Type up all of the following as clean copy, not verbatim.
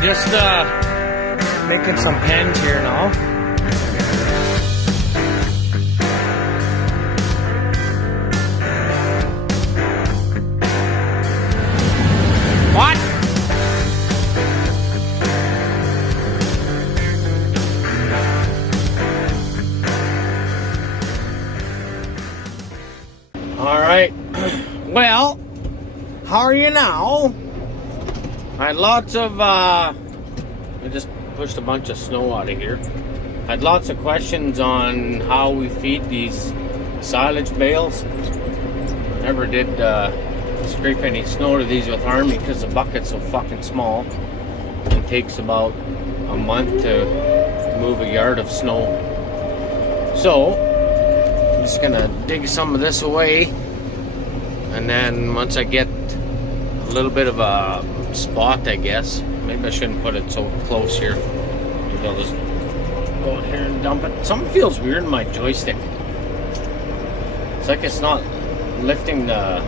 We're just making some pens here now. What? All right. Well, how are you now? I had lots of, I just pushed a bunch of snow out of here. I had lots of questions on how we feed these silage bales. Never did scrape any snow to these with Army because the bucket's so fucking small. It takes about a month to move a yard of snow. So, I'm just gonna dig some of this away. And then once I get a little bit of a spot, I guess. Maybe I shouldn't put it so close here. Maybe I'll just go in here and dump it. Something feels weird in my joystick. It's like it's not lifting the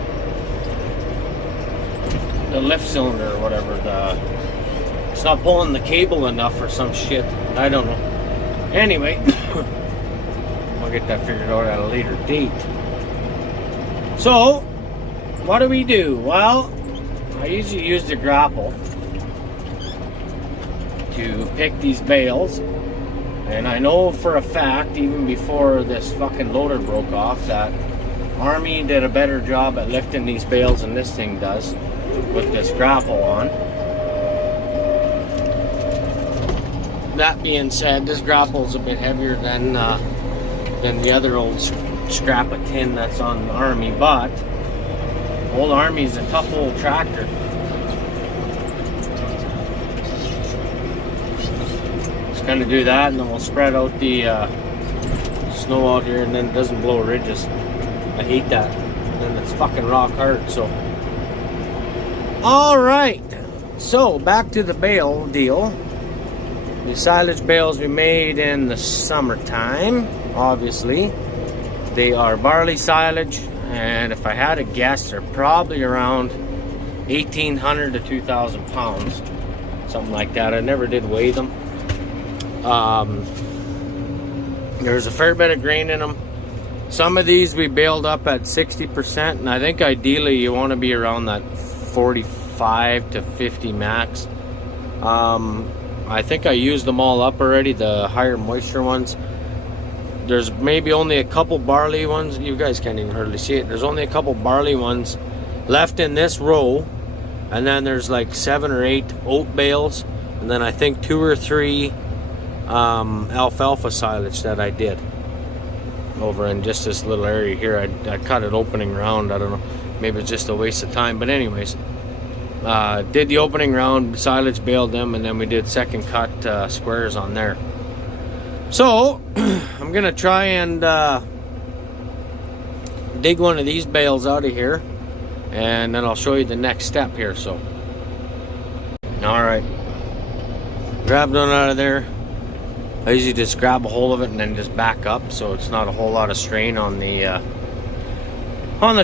lift cylinder or whatever. It's not pulling the cable enough or some shit. I don't know. Anyway, I'll get that figured out at a later date. So, what do? Well, I usually use the grapple to pick these bales, and I know for a fact, even before this fucking loader broke off, that Army did a better job at lifting these bales than this thing does with this grapple on. That being said, this grapple is a bit heavier than the other old scrap of tin that's on Army, but old Army's a tough old tractor. Just kind of do that, and then we'll spread out the snow out here, and then it doesn't blow ridges. I hate that. And it's fucking rock hard. So, all right. So back to the bale deal. The silage bales we made in the summertime. Obviously, they are barley silage. And if I had to guess, they're probably around 1,800 to 2,000 pounds. Something like that. I never did weigh them. There's a fair bit of grain in them. Some of these we baled up at 60%. And I think ideally you want to be around that 45 to 50 max. I think I used them all up already, the higher moisture ones. There's maybe only a couple barley ones. You guys can't even hardly see it. There's only a couple barley ones left in this row. And then there's like 7 or 8 oat bales. And then I think 2 or 3 alfalfa silage that I did. Over in just this little area here. I cut it opening round. I don't know. Maybe it's just a waste of time. But anyways. Did the opening round, silage baled them. And then we did second cut squares on there. So, I'm going to try and dig one of these bales out of here. And then I'll show you the next step here. So, alright. Grabbed one out of there. I usually just grab a hold of it and then just back up. So it's not a whole lot of strain on the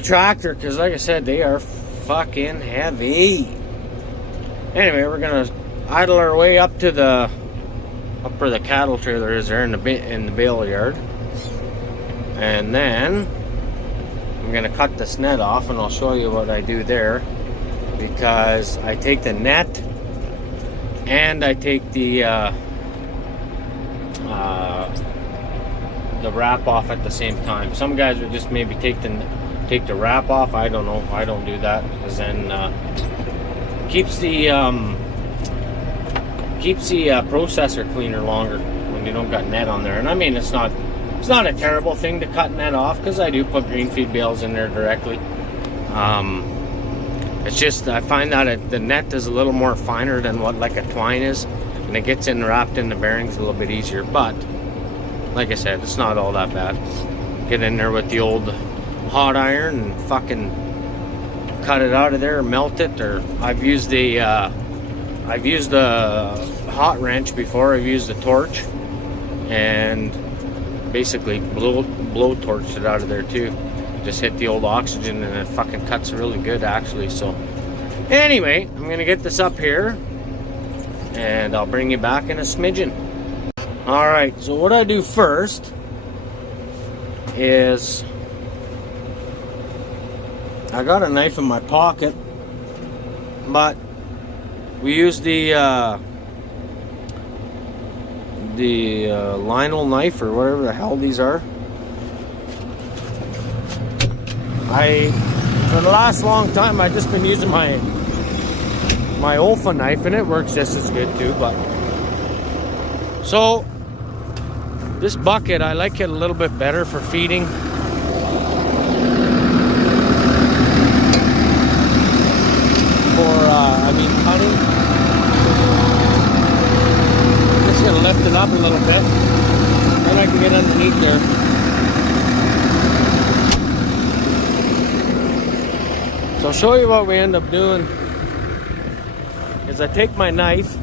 tractor. Because like I said, they are fucking heavy. Anyway, we're going to idle our way up to the... up where the cattle trailer is there in the bale yard. And then I'm gonna cut this net off, and I'll show you what I do there, because I take the net and I take the wrap off at the same time. Some guys would just maybe take the wrap off. I don't know. I don't do that, because then keeps the processor cleaner longer when you don't got net on there. And I mean, it's not a terrible thing to cut net off, because I do put green feed bales in there directly. It's just I find that the net is a little more finer than what like a twine is, and it gets wrapped in the bearings a little bit easier. But like I said, it's not all that bad. Get in there with the old hot iron and fucking cut it out of there, or melt it. Or I've used the hot wrench before. I've used a torch and basically blow torched it out of there too. Just hit the old oxygen and it fucking cuts really good, actually. So anyway, I'm gonna get this up here and I'll bring you back in a smidgen. Alright, so what I do first is I got a knife in my pocket, but we use the Lionel knife or whatever the hell these are. For the last long time I've just been using my Olfa knife, and it works just as good too. But so this bucket, I like it a little bit better for feeding. Cutting. I'm just gonna lift it up a little bit, then I can get underneath there. So I'll show you what we end up doing. Is I take my knife,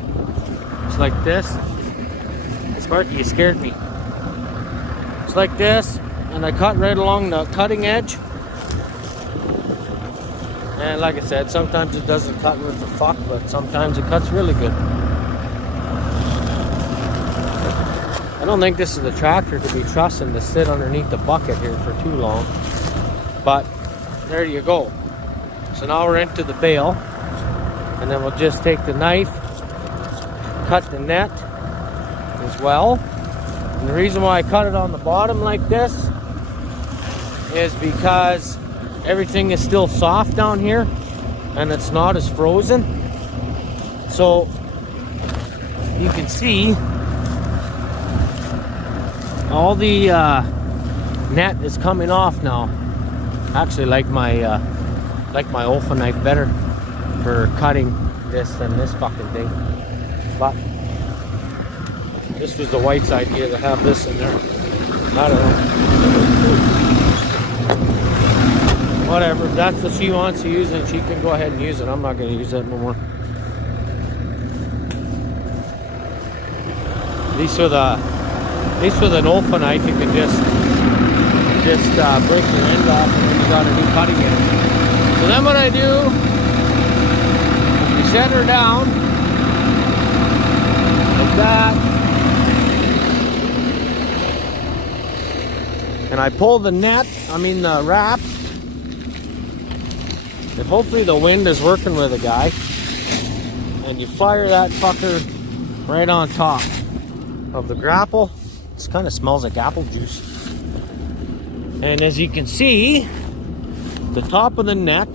it's like this. Sparky, you scared me. It's like this, and I cut right along the cutting edge. And like I said, sometimes it doesn't cut worth a fuck, but sometimes it cuts really good. I don't think this is the tractor to be trusting to sit underneath the bucket here for too long. But there you go. So now we're into the bale. And then we'll just take the knife, cut the net as well. And the reason why I cut it on the bottom like this is because everything is still soft down here and it's not as frozen. So you can see all the net is coming off now. Actually like my Olfa knife better for cutting this than this fucking thing. But this was the wife's idea to have this in there. I don't know. Whatever, if that's what she wants to use, then she can go ahead and use it. I'm not going to use that no more. At least with an Olfa knife, you can just break your end off, and then you got a new cutting end. So then what I do is we set her down like that, and I pull the wrap. And hopefully the wind is working with the guy. And you fire that fucker right on top of the grapple. It kind of smells like apple juice. And as you can see, the top of the net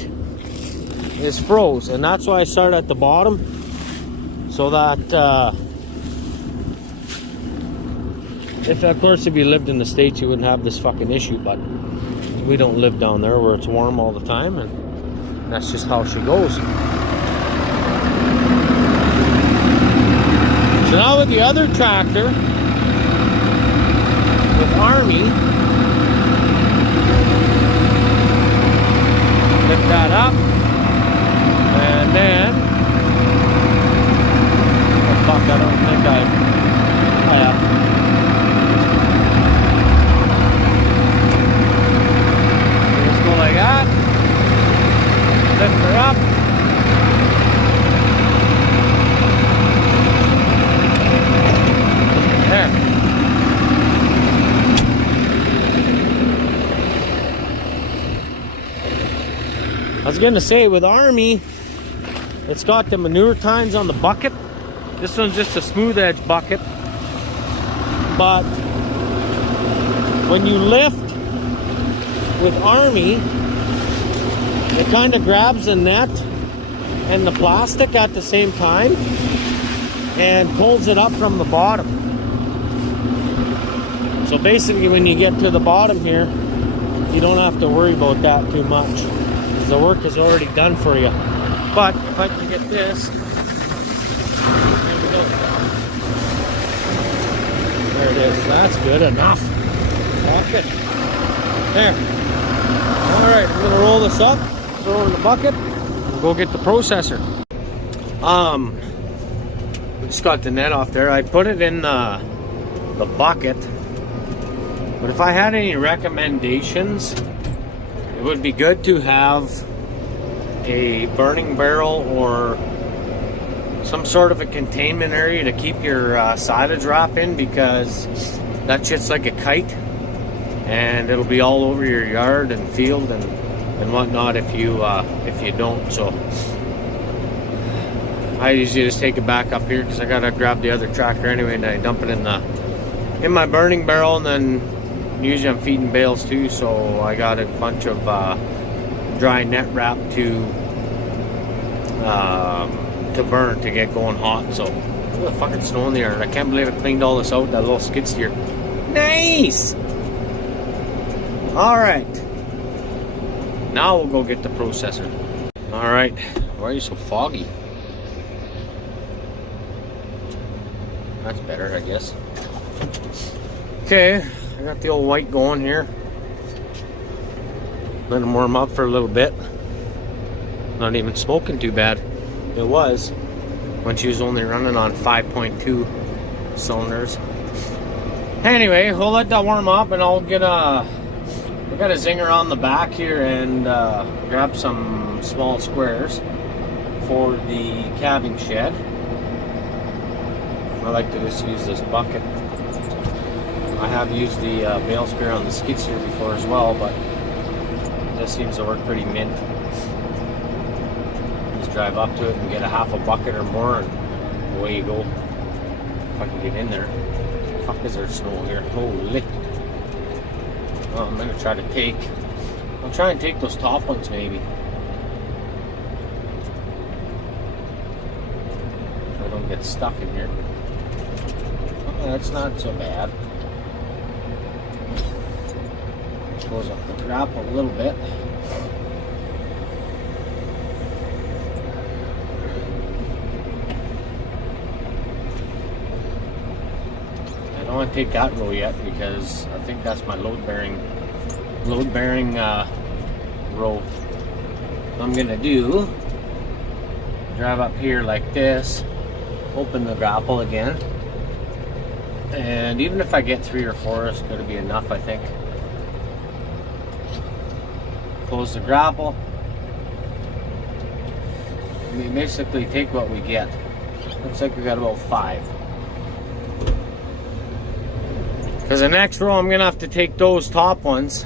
is froze. And that's why I start at the bottom. So that, of course, if you lived in the States, you wouldn't have this fucking issue. But we don't live down there where it's warm all the time. And that's just how she goes. So now with the other tractor, with Army, lift that up, and then, oh fuck, I don't think oh yeah. Just go like that. Lift her up. There. I was going to say, with Army, it's got the manure tines on the bucket. This one's just a smooth edge bucket. But when you lift with Army, it kind of grabs the net and the plastic at the same time and pulls it up from the bottom. So basically when you get to the bottom here, you don't have to worry about that too much, because the work is already done for you. But if I can get this, there we go. There it is. That's good enough. Okay. There. Alright, I'm going to roll this up. Throw it in the bucket and go get the processor. We just got the net off there. I put it in the bucket, but if I had any recommendations, it would be good to have a burning barrel or some sort of a containment area to keep your silage wrap in, because that shit's like a kite, and it'll be all over your yard and field and whatnot if you don't. So I usually just take it back up here because I gotta grab the other tractor anyway, and I dump it in my burning barrel, and then usually I'm feeding bales too, so I got a bunch of dry net wrap to burn to get going hot. So look at the fucking snow in the yard. I can't believe I cleaned all this out, that little skid steer. Nice! Alright. Now we'll go get the processor. Alright. Why are you so foggy? That's better, I guess. Okay, I got the old white going here. Let them warm up for a little bit. Not even smoking too bad. It was when she was only running on 5.2 cylinders. Anyway, we'll let that warm up, and I'll get we got a zinger on the back here, and grab some small squares for the calving shed. I like to just use this bucket. I have used the bale spear on the skid steer before as well, but this seems to work pretty mint. Just drive up to it and get a half a bucket or more, and away you go. If I can get in there. Fuck, is there snow here? Holy. Well, I'm gonna try to take. I'll try and take those top ones maybe. So I don't get stuck in here. That's not so bad. Goes up the grapple a little bit. I don't want to take that row yet because I think that's my load bearing row. What I'm gonna do, drive up here like this, open the grapple again. And even if I get 3 or 4, it's going to be enough, I think. Close the grapple. We basically take what we get. Looks like we got about 5. Because the next row, I'm going to have to take those top ones.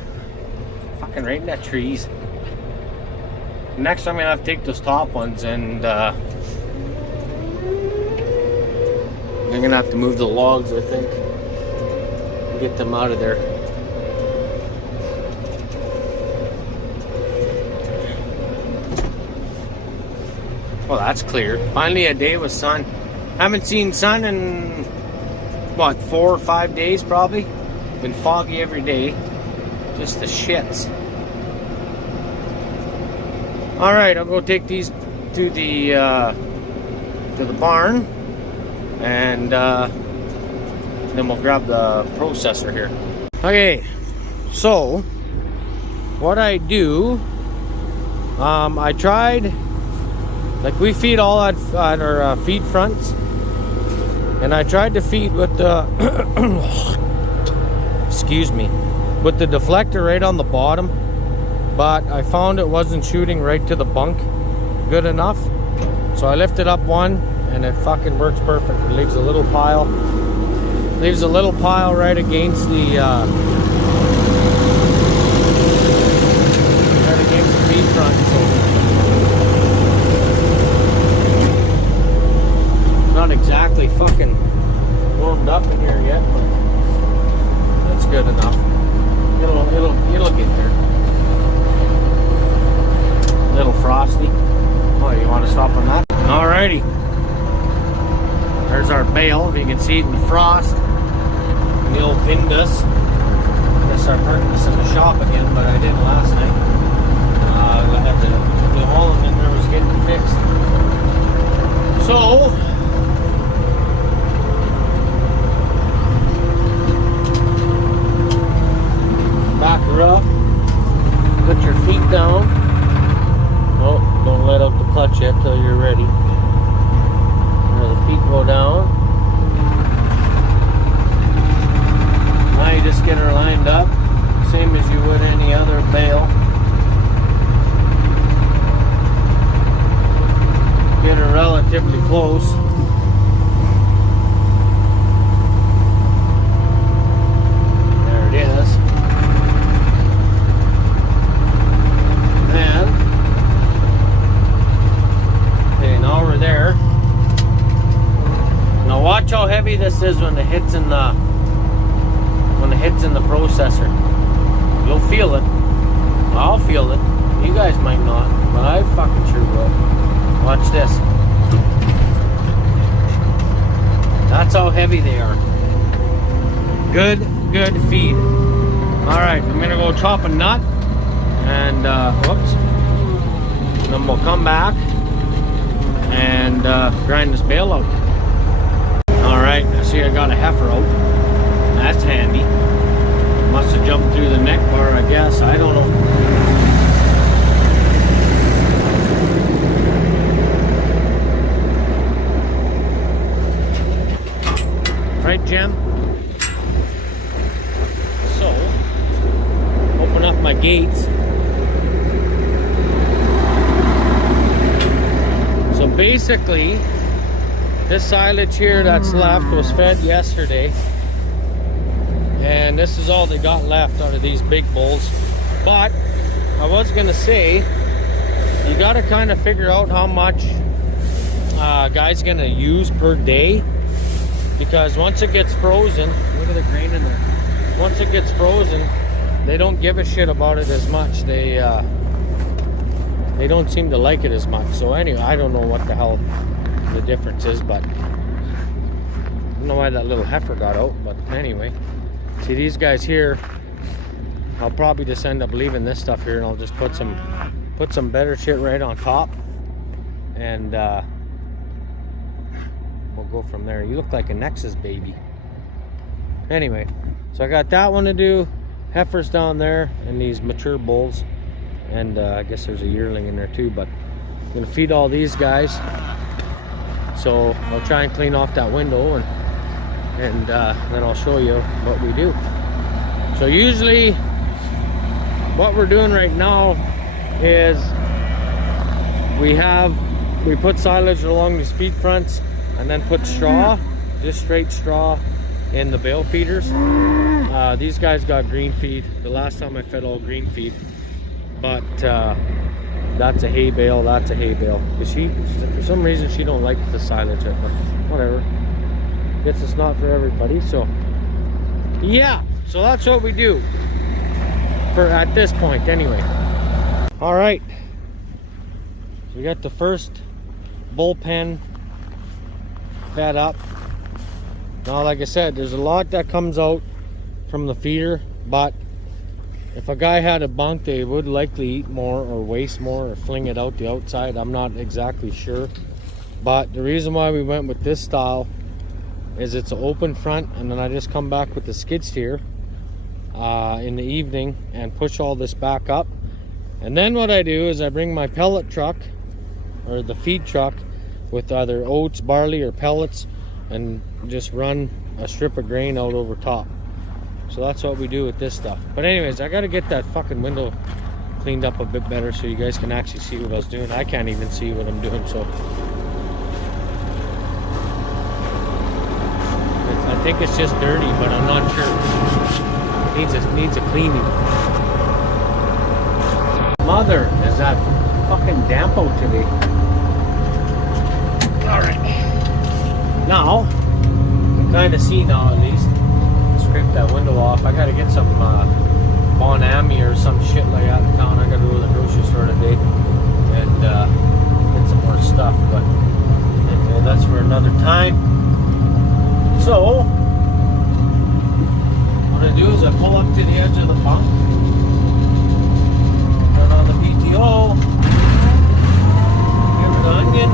Fucking right in that trees. Next, I'm going to have to take those top ones, and I'm gonna have to move the logs, I think, and get them out of there. Well, that's clear. Finally a day with sun. Haven't seen sun in, what, 4 or 5 days probably? Been foggy every day. Just the shits. Alright, I'll go take these to the barn. And then we'll grab the processor here. Okay, so what I do, I tried, like we feed all at our feed fronts, and I tried to feed with the excuse me, with the deflector right on the bottom, but I found it wasn't shooting right to the bunk good enough, so I lifted up one, and it fucking works perfect. It leaves a little pile right against the feed front. So not exactly fucking warmed up in here yet, but that's good enough. It'll get there. A little frosty. Oh, you want to stop on that? Alrighty. There's our bale, if you can see it in the frost. And the old Vindus. I'm gonna start burning this in the shop again, but I didn't last night. I had the hole in there was getting fixed. So back her up. Put your feet down. Oh, don't let out the clutch yet till you're ready. The feet go down. Now you just get her lined up, same as you would any other bale. Get her relative relatively close. There it is. And okay, now we're there. Now watch how heavy this is when it hits in the processor. You'll feel it. I'll feel it. You guys might not, but I fucking sure will. Watch this. That's how heavy they are. Good feed. Alright, I'm gonna go chop a nut and whoops. Then we'll come back and grind this bale out. Alright, I see I got a heifer out. That's handy. Must have jumped through the neck bar, I guess. I don't know. Right, Jim? So, open up my gates. So basically, this silage here that's left was fed yesterday. And this is all they got left out of these big bowls. But I was gonna say, you gotta kind of figure out how much guy's gonna use per day, because once it gets frozen, look at the grain in there. Once it gets frozen, they don't give a shit about it as much. They don't seem to like it as much. So anyway, I don't know what the hell the difference is, but I don't know why that little heifer got out. But anyway. See these guys here, I'll probably just end up leaving this stuff here and I'll just put some better shit right on top, and we'll go from there. You look like a Nexus baby. Anyway, so I got that one to do, heifers down there, and these mature bulls, and I guess there's a yearling in there too, but I'm gonna feed all these guys. So I'll try and clean off that window, and then I'll show you what we do. So usually what we're doing right now is we put silage along these feed fronts and then put straw, just straight straw, in the bale feeders. These guys got green feed. The last time I fed all green feed, but that's a hay bale, that's a hay bale, because for some reason she don't like the silage, but whatever. Guess it's not for everybody. So yeah, so that's what we do for at this point anyway. All right, so we got the first bullpen fed up. Now, like I said, there's a lot that comes out from the feeder, but if a guy had a bunk, they would likely eat more or waste more or fling it out the outside. I'm not exactly sure, but the reason why we went with this style is it's an open front, and then I just come back with the skid steer in the evening and push all this back up. And then what I do is I bring my pellet truck, or the feed truck, with either oats, barley, or pellets, and just run a strip of grain out over top. So that's what we do with this stuff. But anyways, I gotta get that fucking window cleaned up a bit better so you guys can actually see what I was doing. I can't even see what I'm doing, so I think it's just dirty, but I'm not sure. Needs a cleaning. Mother, is that fucking damp out today? Alright. Now, you can kind of see now at least. Scrape that window off. I gotta get some Bon Ami or some shit like that in town. I gotta go to the grocery store today and get some more stuff, but anyway, that's for another time. So, what I do is I pull up to the edge of the bunk, turn on the PTO, give it the onion.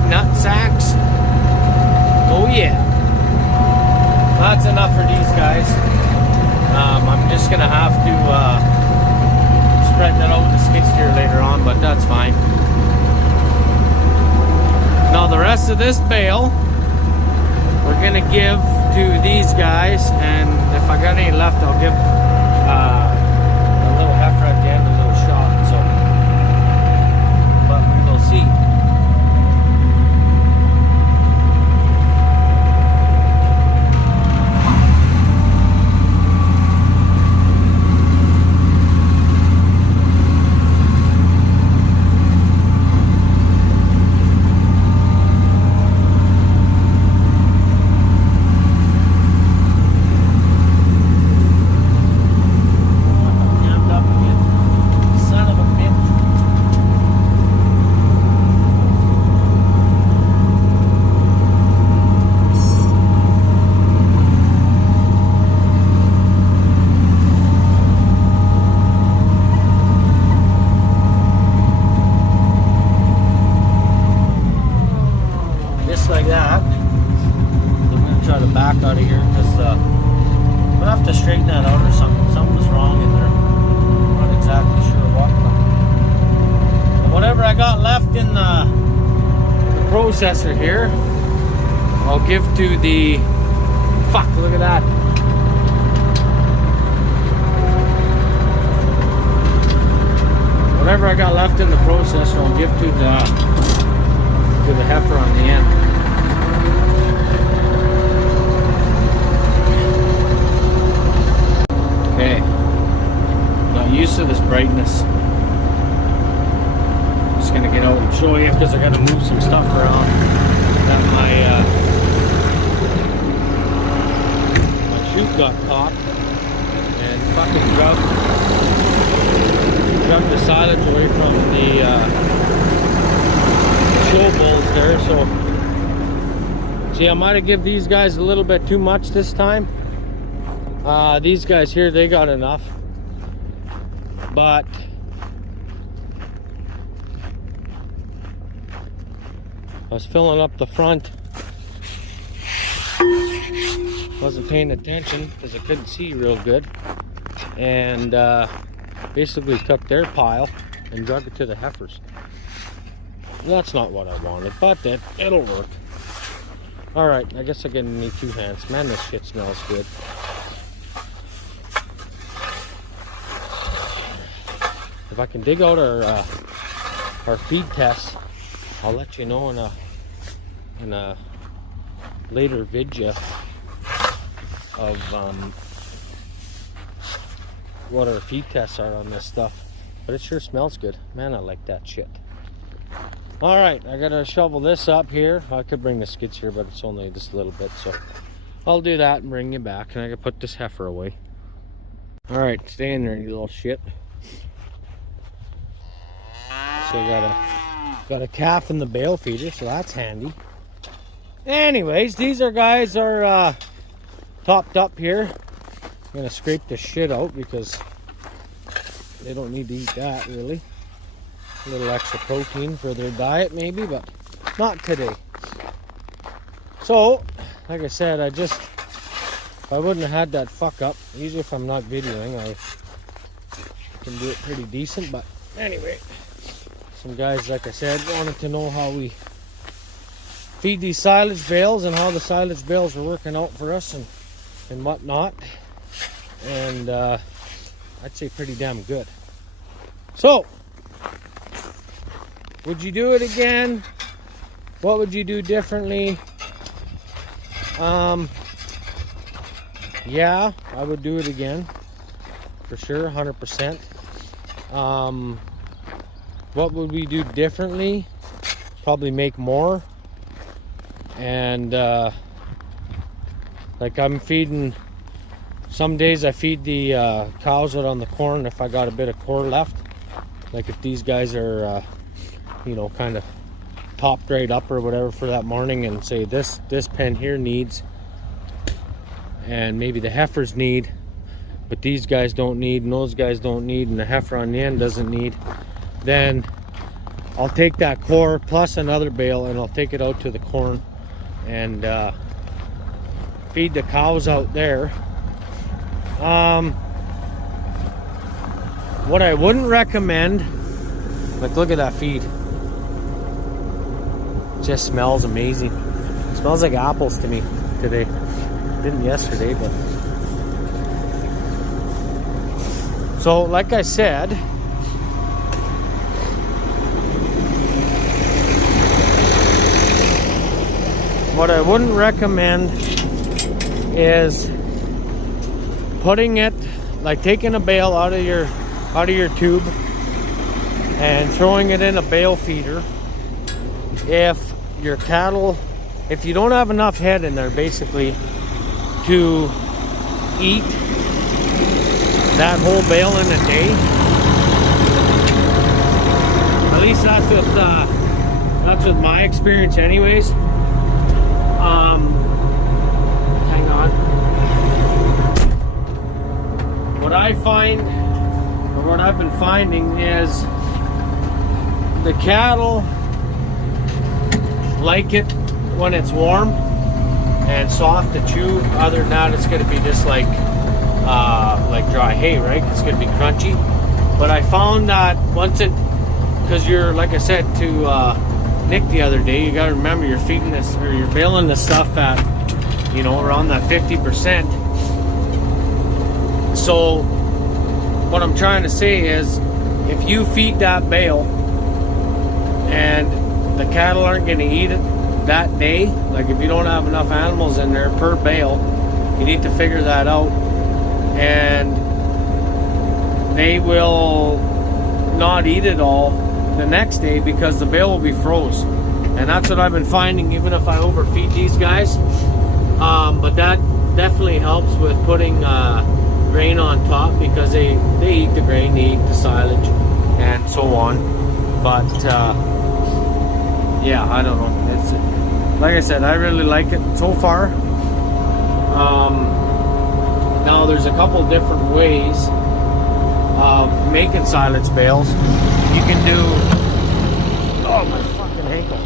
big nut sacks. Oh yeah. That's enough for these guys. I'm just gonna have to spread that out in the skid steer later on, but that's fine. Now the rest of this bale we're gonna give to these guys, and if I got any left I'll give a little heifer at the end, a little shot, so but we will see. Like that. I'm going to try to back out of here because I'm going to have to straighten that out or something. Something was wrong in there. I'm not exactly sure what. But whatever I got left in the processor here, I'll give to the... Fuck, look at that. Whatever I got left in the processor, I'll give to the heifer on the end. Okay, not used to this brightness. Just gonna get out and show you because I gotta move some stuff around. That my chute got caught and fucking drugged the silage away from the show bulls there. So see, I might have given these guys a little bit too much this time. These guys here, they got enough, but I was filling up the front, wasn't paying attention because I couldn't see real good, and basically took their pile and drug it to the heifers. That's not what I wanted, but it'll work. Alright, I guess I'm gonna need two hands. Man, this shit smells good. If I can dig out our feed tests, I'll let you know in a later video of what our feed tests are on this stuff. But it sure smells good. Man, I like that shit. Alright, I gotta shovel this up here. I could bring the skids here, but it's only just a little bit, so I'll do that and bring you back, and I gotta put this heifer away. Alright, stay in there, you little shit. So got a calf in the bale feeder, so that's handy. Anyways, these guys are topped up here. I'm gonna scrape the shit out because they don't need to eat that really. A little extra protein for their diet maybe, but not today. So, like I said, if I wouldn't have had that fuck up, usually if I'm not videoing, I can do it pretty decent, but anyway. Some guys, like I said, wanted to know how we feed these silage bales and how the silage bales are working out for us and whatnot. And I'd say pretty damn good. So, would you do it again? What would you do differently? Yeah, I would do it again. For sure, 100%. What would we do differently? Probably make more. And like I'm feeding, some days I feed the cows out on the corn if I got a bit of core left. Like if these guys are you know, kind of topped right up or whatever for that morning, and say this pen here needs, and maybe the heifers need, but these guys don't need, and those guys don't need, and the heifer on the end doesn't need, then I'll take that core plus another bale and I'll take it out to the corn and feed the cows out there. What I wouldn't recommend, like, look at that feed. It just smells amazing. It smells like apples to me today. Didn't yesterday, but so like I said, what I wouldn't recommend is putting it, like taking a bale out of your tube and throwing it in a bale feeder. If your cattle, if you don't have enough head in there basically to eat that whole bale in a day, at least that's with my experience anyways. Hang on. What I find, or what I've been finding, is the cattle like it when it's warm and soft to chew. Other than that, it's going to be just like dry hay, right? It's going to be crunchy. But I found that once it, because you're, like I said to Nick the other day, you got to remember you're feeding this, or you're baling this stuff at, you know, around that 50%. So what I'm trying to say is, if you feed that bale and the cattle aren't going to eat it that day, like if you don't have enough animals in there per bale, you need to figure that out. And they will not eat it all the next day because the bale will be froze. And that's what I've been finding, even if I overfeed these guys. But that definitely helps with putting grain on top, because they eat the grain, they eat the silage, and so on. But yeah, I don't know. It's, like I said, I really like it so far. Now there's a couple different ways of making silage bales. You can do, oh my fucking ankle.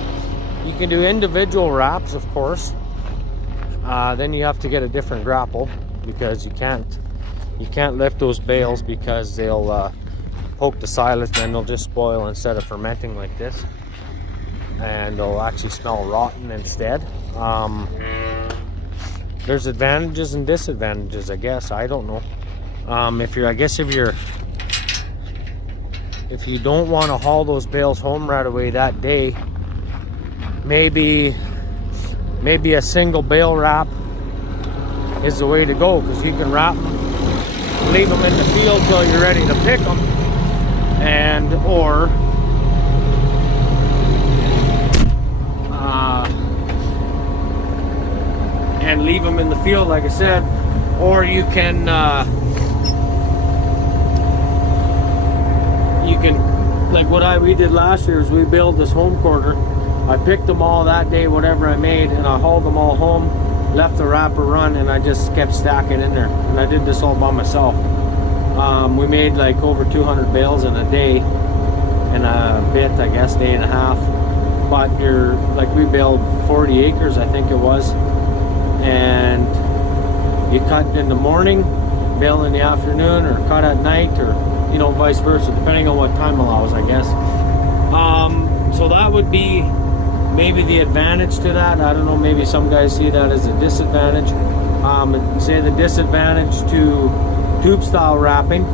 You can do individual wraps, of course. Then you have to get a different grapple, because you can't lift those bales, because they'll poke the silage and then they'll just spoil instead of fermenting like this, and they'll actually smell rotten instead. There's advantages and disadvantages, I guess. I don't know. If you don't want to haul those bales home right away that day, maybe a single bale wrap is the way to go, because you can wrap them, leave them in the field till you're ready to pick them, or and leave them in the field, like I said, or you can like what we did last year is we baled this home quarter. I picked them all that day, whatever I made, and I hauled them all home, left the wrapper run, and I just kept stacking in there. And I did this all by myself. We made like over 200 bales in a day, in a bit, I guess, day and a half. But we baled 40 acres, I think it was. And you cut in the morning, bale in the afternoon, or cut at night, or, you know, vice versa, depending on what time allows, I guess. So that would be maybe the advantage to that. I don't know, maybe some guys see that as a disadvantage. Say the disadvantage to tube style wrapping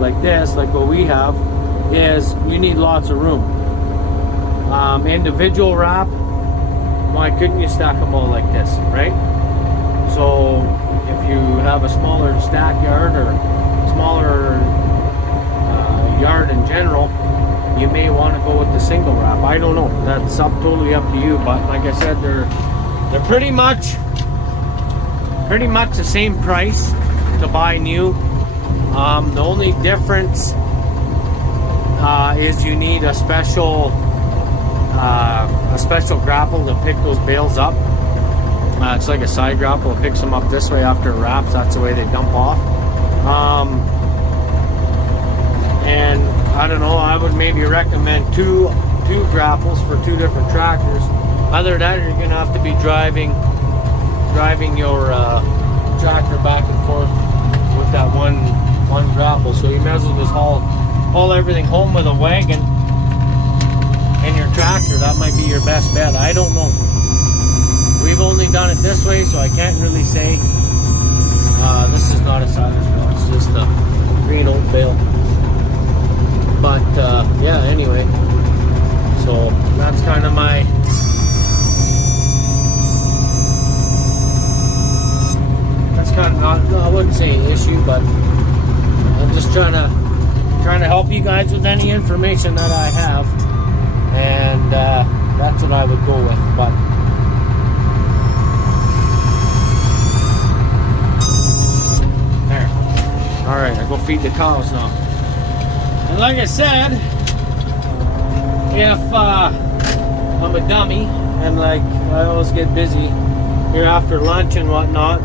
like this, like what we have, is you need lots of room. Individual wrap, why couldn't you stack them all like this, right? So if you have a smaller stack yard, or smaller yard in general, you may want to go with the single wrap. I don't know, that's totally up to you. But like I said, they're pretty much the same price to buy new. The only difference is you need a special grapple to pick those bales up. It's like a side grapple. It picks them up this way after it wraps. That's the way they dump off. And I don't know, I would maybe recommend two two grapples for two different tractors. Other than that, you're going to have to be driving your tractor back and forth with that one grapple. So you may as well just haul everything home with a wagon and your tractor. That might be your best bet. I don't know. We've only done it this way, so I can't really say. This is not a silage bale. It's just a green oak bale. But yeah, anyway. So that's kind of my not, I wouldn't say an issue, but I'm just trying to help you guys with any information that I have, and that's what I would go with. But there, all right, I go feed the cows now. And like I said, if I'm a dummy and like I always get busy here after lunch and whatnot,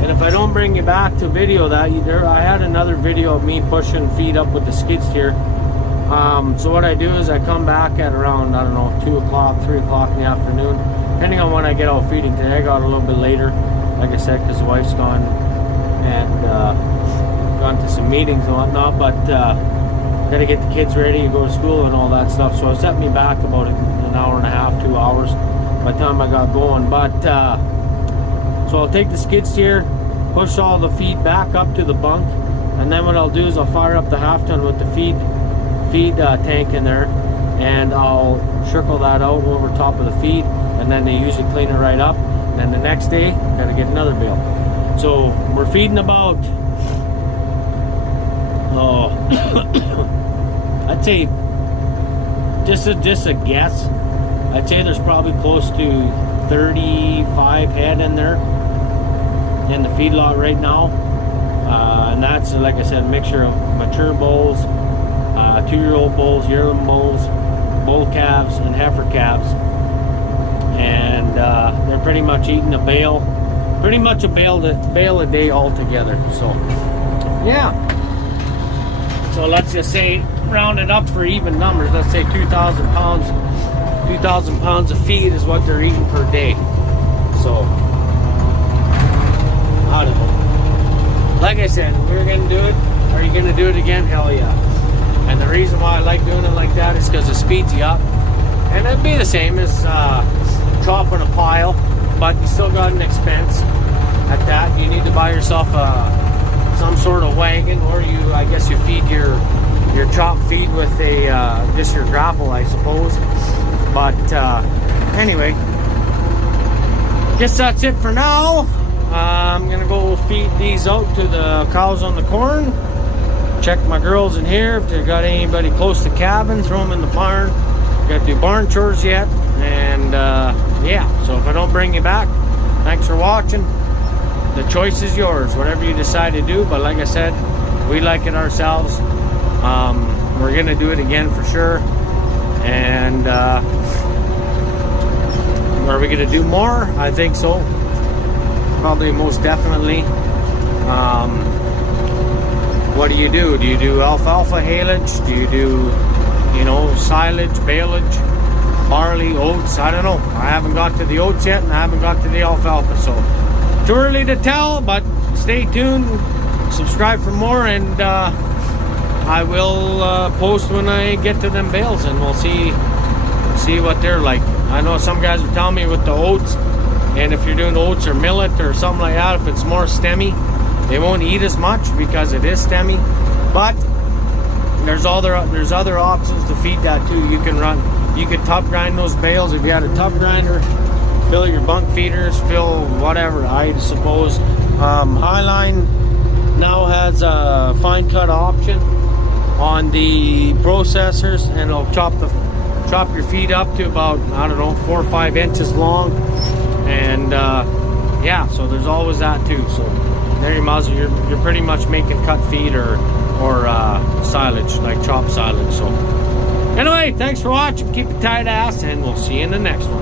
and if I don't bring you back to video that, I had another video of me pushing feed up with the skid steer. So what I do is I come back at around, I don't know, 2 o'clock, 3 o'clock in the afternoon, depending on when I get out feeding. Today I got a little bit later, like I said, because the wife's gone and gone to some meetings and whatnot, but gotta get the kids ready to go to school and all that stuff. So it set me back about an hour and a half, 2 hours by the time I got going. But so I'll take the skid steer, push all the feed back up to the bunk, and then what I'll do is I'll fire up the half ton with the feed tank in there, and I'll trickle that out over top of the feed, and then they usually clean it right up. And then the next day, gotta get another bale. So we're feeding about, I'd say, just a guess, I'd say there's probably close to 35 head in there in the feedlot right now, and that's, like I said, a mixture of mature bulls, 2-year-old bulls, yearling bulls, bull calves, and heifer calves, and they're pretty much eating a bale a day altogether. So yeah, so let's just say, round it up for even numbers, let's say 2,000 pounds of feed is what they're eating per day. So I don't know. Like I said, if we're gonna do it, are you gonna do it again? Hell yeah. And the reason why I like doing it like that is because it speeds you up. And it'd be the same as chopping a pile, but you still got an expense at that. You need to buy yourself some sort of wagon, or I guess you feed your chop feed with just your grapple, I suppose. But anyway, guess that's it for now. I'm gonna go feed these out to the cows on the corn. Check my girls in here if they got anybody close to cabin. Throw them in the barn. Got to do barn chores yet, and yeah. So if I don't bring you back, thanks for watching. The choice is yours, whatever you decide to do. But like I said, we like it ourselves. We're gonna do it again for sure. And are we gonna do more? I think so. Probably, most definitely. What do? Do you do alfalfa haylage? Do you do, silage, baleage, barley, oats? I don't know. I haven't got to the oats yet, and I haven't got to the alfalfa, so too early to tell. But stay tuned, subscribe for more, and I will post when I get to them bales, and we'll see what they're like. I know some guys are telling me with the oats, and if you're doing oats or millet or something like that, if it's more stemmy, they won't eat as much because it is stemmy. But there's other options to feed that too. You can tub grind those bales if you had a tub grinder. Fill your bunk feeders, fill whatever, I suppose. Highline now has a fine cut option on the processors, and it'll chop your feed up to about, I don't know, 4 or 5 inches long. And yeah, so there's always that too. So there you might as well, you're pretty much making cut feed or silage, like chopped silage. So anyway, thanks for watching. Keep it tight ass, and we'll see you in the next one.